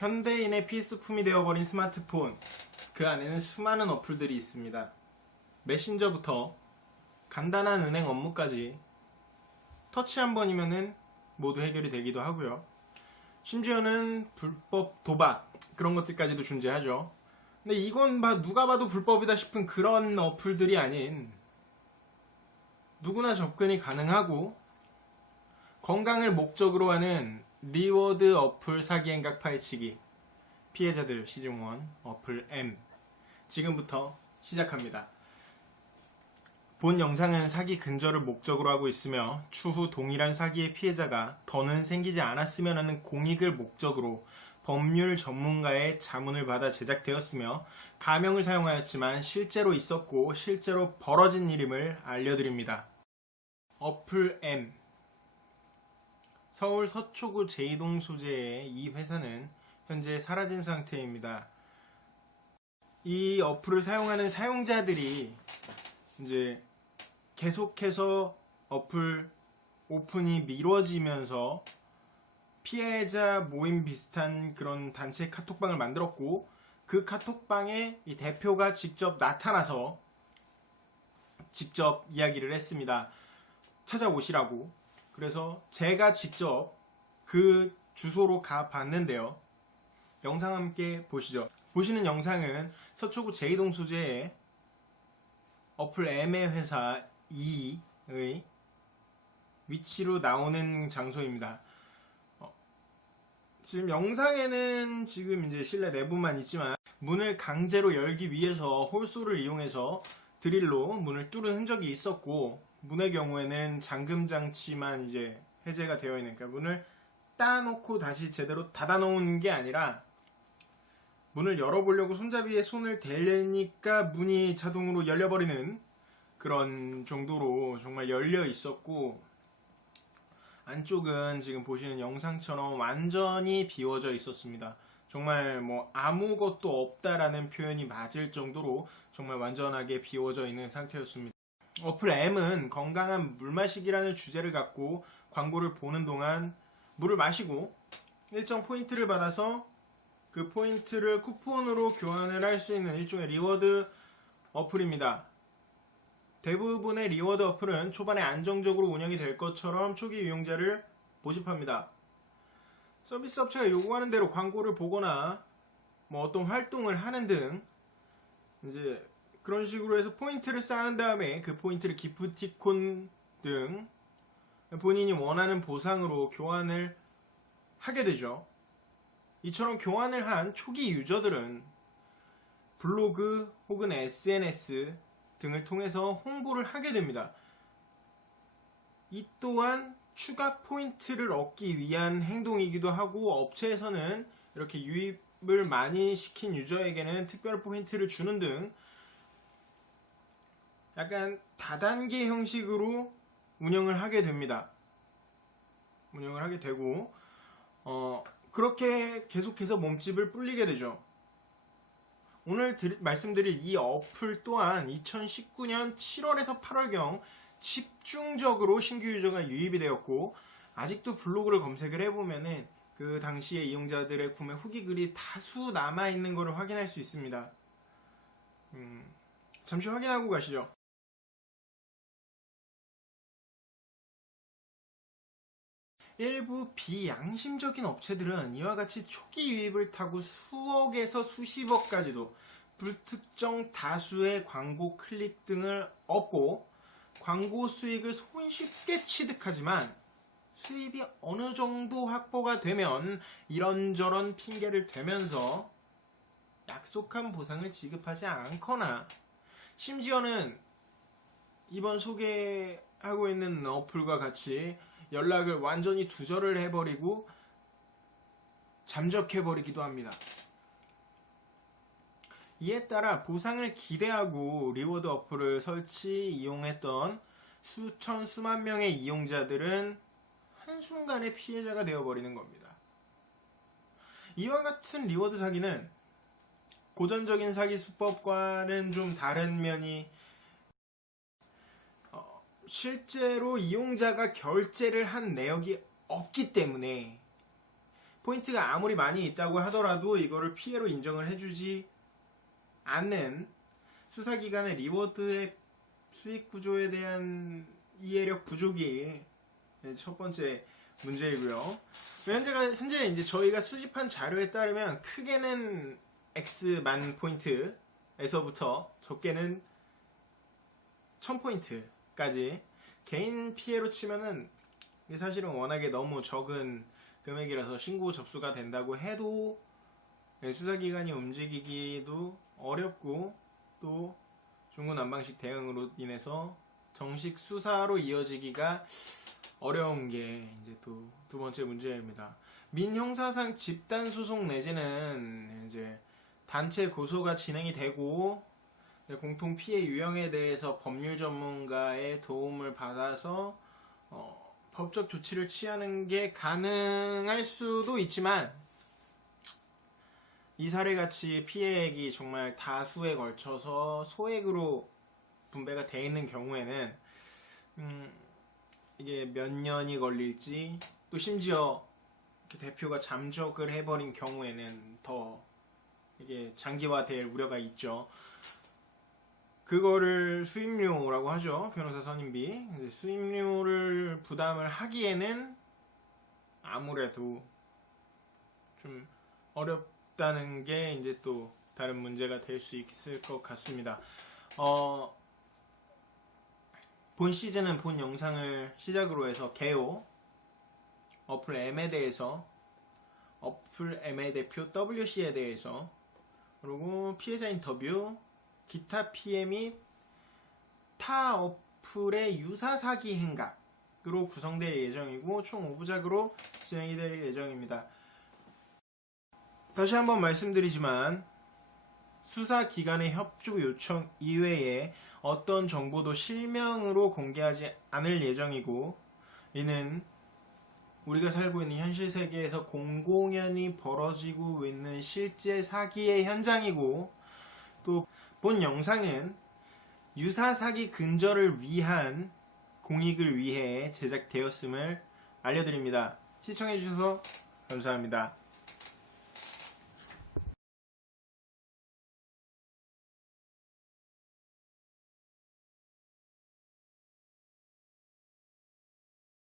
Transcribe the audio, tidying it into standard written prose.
현대인의 필수품이 되어버린 스마트폰, 그 안에는 수많은 어플들이 있습니다. 메신저부터 간단한 은행 업무까지 터치 한 번이면은 모두 해결이 되기도 하고요. 심지어는 불법 도박 그런 것들까지도 존재하죠. 근데 이건 누가 봐도 불법이다 싶은 그런 어플들이 아닌 누구나 접근이 가능하고 건강을 목적으로 하는 리워드 어플 사기 행각 파헤치기 피해자들 시즌1 어플 M 지금부터 시작합니다. 본 영상은 사기 근절을 목적으로 하고 있으며 추후 동일한 사기의 피해자가 더는 생기지 않았으면 하는 공익을 목적으로 법률 전문가의 자문을 받아 제작되었으며 가명을 사용하였지만 실제로 있었고 실제로 벌어진 일임을 알려드립니다. 어플 M 서울 서초구 제2동 소재의 이 회사는 현재 사라진 상태입니다. 이 어플을 사용하는 사용자들이 이제 계속해서 어플 오픈이 미뤄지면서 피해자 모임 비슷한 그런 단체 카톡방을 만들었고 그 카톡방에 이 대표가 직접 나타나서 직접 이야기를 했습니다. 찾아오시라고. 그래서 제가 직접 그 주소로 가봤는데요. 영상 함께 보시죠. 보시는 영상은 서초구 제2동 소재의 어플 M의 회사 2의 위치로 나오는 장소입니다. 지금 영상에는 지금 이제 실내 내부만 있지만 문을 강제로 열기 위해서 홀소를 이용해서 드릴로 문을 뚫은 흔적이 있었고 문의 경우에는 잠금 장치만 이제 해제가 되어 있는, 그러니까 문을 따놓고 다시 제대로 닫아 놓은 게 아니라 문을 열어보려고 손잡이에 손을 대니까 문이 자동으로 열려버리는 그런 정도로 정말 열려 있었고 안쪽은 지금 보시는 영상처럼 완전히 비워져 있었습니다. 정말 아무것도 없다라는 표현이 맞을 정도로 정말 완전하게 비워져 있는 상태였습니다. 어플 M은 건강한 물 마시기라는 주제를 갖고 광고를 보는 동안 물을 마시고 일정 포인트를 받아서 그 포인트를 쿠폰으로 교환을 할 수 있는 일종의 리워드 어플입니다. 대부분의 리워드 어플은 초반에 안정적으로 운영이 될 것처럼 초기 이용자를 모집합니다. 서비스 업체가 요구하는 대로 광고를 보거나 어떤 활동을 하는 등 이제 그런 식으로 해서 포인트를 쌓은 다음에 그 포인트를 기프티콘 등 본인이 원하는 보상으로 교환을 하게 되죠. 이처럼 교환을 한 초기 유저들은 블로그 혹은 SNS 등을 통해서 홍보를 하게 됩니다. 이 또한 추가 포인트를 얻기 위한 행동이기도 하고 업체에서는 이렇게 유입을 많이 시킨 유저에게는 특별 포인트를 주는 등 약간 다단계 형식으로 운영을 하게 됩니다. 운영을 하게 되고 그렇게 계속해서 몸집을 불리게 되죠. 오늘 말씀드릴 이 어플 또한 2019년 7월에서 8월경 집중적으로 신규 유저가 유입이 되었고 아직도 블로그를 검색을 해보면은 그 당시의 이용자들의 구매 후기 글이 다수 남아있는 것을 확인할 수 있습니다. 잠시 확인하고 가시죠. 일부 비양심적인 업체들은 이와 같이 초기 유입을 타고 수억에서 수십억까지도 불특정 다수의 광고 클릭 등을 얻고 광고 수익을 손쉽게 취득하지만 수입이 어느 정도 확보가 되면 이런저런 핑계를 대면서 약속한 보상을 지급하지 않거나 심지어는 이번 소개하고 있는 어플과 같이 연락을 완전히 두절을 해버리고 잠적해버리기도 합니다. 이에 따라 보상을 기대하고 리워드 어플을 이용했던 수천 수만 명의 이용자들은 한순간에 피해자가 되어버리는 겁니다. 이와 같은 리워드 사기는 고전적인 사기 수법과는 좀 다른 면이 실제로 이용자가 결제를 한 내역이 없기 때문에 포인트가 아무리 많이 있다고 하더라도 이거를 피해로 인정을 해주지 않는 수사기관의 리워드의 수익 구조에 대한 이해력 부족이 첫 번째 문제이고요. 현재 이제 저희가 수집한 자료에 따르면 크게는 X만 포인트에서부터 적게는 1000포인트까지 개인 피해로 치면은 사실은 워낙에 너무 적은 금액이라서 신고 접수가 된다고 해도 수사기관이 움직이기도 어렵고 또 중구난방식 대응으로 인해서 정식 수사로 이어지기가 어려운 게 이제 또 두 번째 문제입니다. 민형사상 집단소송 내지는 이제 단체 고소가 진행이 되고 공통 피해 유형에 대해서 법률 전문가의 도움을 받아서 법적 조치를 취하는 게 가능할 수도 있지만 이 사례같이 피해액이 정말 다수에 걸쳐서 소액으로 분배가 되어 있는 경우에는 이게 몇 년이 걸릴지 또 심지어 대표가 잠적을 해버린 경우에는 더 이게 장기화될 우려가 있죠. 그거를 수임료라고 하죠. 변호사 선임비. 수임료를 부담을 하기에는 아무래도 좀 어렵다는 게 이제 또 다른 문제가 될 수 있을 것 같습니다. 본 시즌은 본 영상을 시작으로 해서 개요, 어플 M에 대해서, 어플 M의 대표 WC에 대해서, 그리고 피해자 인터뷰, 기타 피해 및 타 어플의 유사 사기 행각으로 구성될 예정이고 총 5부작으로 진행이 될 예정입니다. 다시 한번 말씀드리지만 수사기관의 협조 요청 이외에 어떤 정보도 실명으로 공개하지 않을 예정이고 이는 우리가 살고 있는 현실 세계에서 공공연히 벌어지고 있는 실제 사기의 현장이고 또 본 영상은 유사 사기 근절을 위한 공익을 위해 제작되었음을 알려드립니다. 시청해주셔서 감사합니다.